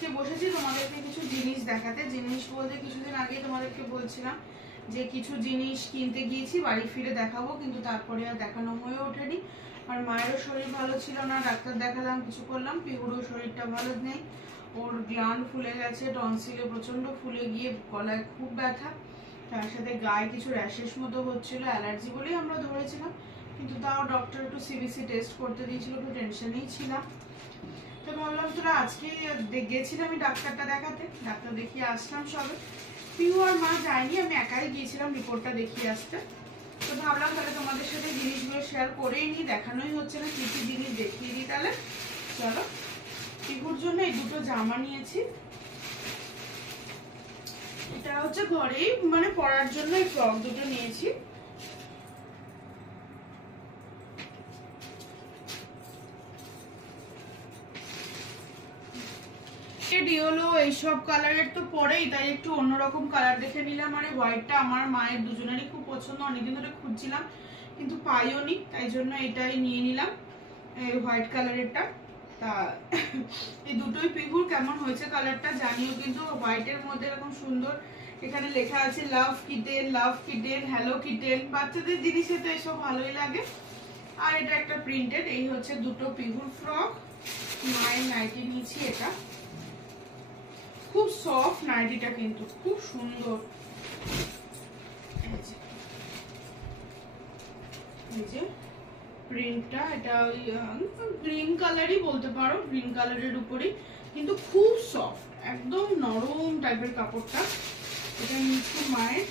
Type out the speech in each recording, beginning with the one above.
আজকে বসেছি তোমাদেরকে কিছু জিনিস দেখাতে। জিনিস বলতে কিছুদিন আগে তোমাদেরকে বলছিলাম যে কিছু জিনিস কিনতে গিয়েছি, বাড়ি ফিরে দেখাবো, কিন্তু তারপরে আর দেখানো হয়ে ওঠেনি। আর মায়েরও শরীর ভালো ছিল না, ডাক্তার দেখালাম, কিছু করলাম, পিহুরও শরীরটা ভালো নেই। ওর গ্ল্যান্ড ফুলে গেছে, টনসিলে প্রচন্ড ফুলে গিয়ে গলায় খুব ব্যথা, তার সাথে গায়ে কিছু র্যাশেস মতো হচ্ছিল, অ্যালার্জি বলেই আমরা ধরেছিলাম, কিন্তু তাও ডক্টর একটু সিবিসি টেস্ট করতে দিয়েছিল, একটু টেনশনেই ছিলাম। তো ভাবলাম তোরা আজকে গেছিলাম আমি ডাক্তারটা দেখাতে, ডাক্তার দেখিয়ে আসলাম সবে। পিহু আর মা যায়নি, আমি একাই গিয়েছিলাম রিপোর্টটা দেখিয়ে আসতে। তো ভাবলাম তাহলে তোমাদের সাথে জিনিসগুলো শেয়ার করেই নিই, দেখানোই হচ্ছে না, কি কি জিনিস দেখিয়ে দিই। তাহলে চলো, পিহুর জন্য এই দুটো জামা নিয়েছি। এটা হচ্ছে ঘরেই মানে পরার জন্য এই ফ্রক দুটো নিয়েছি। ডিওলো এইসব কালারের তো পরেই, তাই একটু অন্যরকম কালার দেখে নিলাম। আর হোয়াইটটা আমার মায়ের দুজনেরই খুব পছন্দ, অনেকদিন ধরে খুঁজছিলাম কিন্তু পাইও নি, তাই জন্য এটাই নিয়ে নিলাম, এই হোয়াইট কালারেরটা। তা এই দুটোই পিহুর কেমন হয়েছে কালারটা জানিও কিন্তু। হোয়াইটের মধ্যে এরকম সুন্দর এখানে লেখা আছে লাভ কিটেন, লাভ কিটেন, হ্যালো কিটেন। বাচ্চাদের জিনিসে তো এসব ভালোই লাগে। আর এটা একটা প্রিন্টেড। এই হচ্ছে দুটো পিহুর ফ্রক। মায়ের নাইটি নিয়েছি, এটা খুব সফট নাইটিটা, কিন্তু খুব সুন্দর। এই যে প্রিন্টটা, এটা ওই গ্রিন কালারই বলতে পারো, গ্রিন কালারের উপরেই, কিন্তু খুব সফট, একদম নরম টাইপের কাপড়টা। এটা নিচ্ছি মায়ের।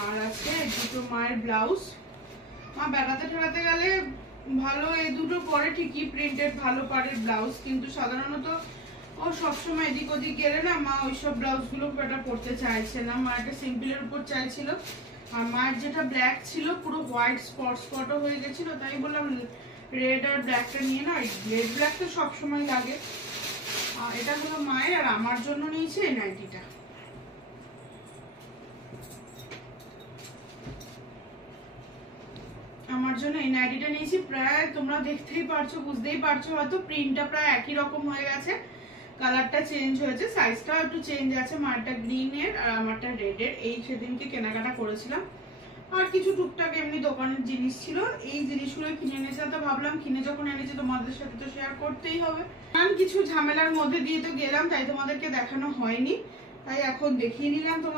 আর আছে দুটো মায়ের ব্লাউজ। মা বেড়াতে ঠেড়াতে গেলে ভালো এই দুটো পরে, ঠিকই প্রিন্টেড ভালো পারে ব্লাউজ, কিন্তু সাধারণত ও সবসময় এদিক ওদিক গেলে না মা ওইসব ব্লাউজগুলো পড়তে চাইছে না, মা একটা সিম্পলের উপর চাইছিল। আর মায়ের যেটা ব্ল্যাক ছিল পুরো হোয়াইট স্পট স্পটও হয়ে গেছিল, তাই বললাম রেড আর ব্ল্যাকটা নিয়ে না, রেড ব্ল্যাক তো সবসময় লাগে। আর এটা হলো মায়ের, আর আমার জন্য নিয়েছি এই নাইটিটা। আমার জন্য এই নাইটিটা নিয়েছি। প্রায় তোমরা দেখতেই পারছো, বুঝতেই পারছো হয়তো, প্রিন্টটা প্রায় একই রকম হয়ে গেছে, কালারটা চেঞ্জ হয়েছে, সাইজটাও একটু চেঞ্জ আছে। মারটা গ্রিনের আর আমারটা রেডের। এই সেদিনকে কেনাকাটা করেছিলাম। আর কিছু টুকটাক এমনি দোকানের জিনিস ছিল, এই জিনিসগুলো কিনে এনেছে। তো ভাবলাম কিনে যখন এনেছি তোমাদের সাথে তো শেয়ার করতেই হবে। কারণ কিছু ঝামেলার মধ্যে দিয়ে তো গেলাম, তাই তোমাদেরকে দেখানো হয়নি, তাই এখন দেখিয়ে নিলাম তোমাদের।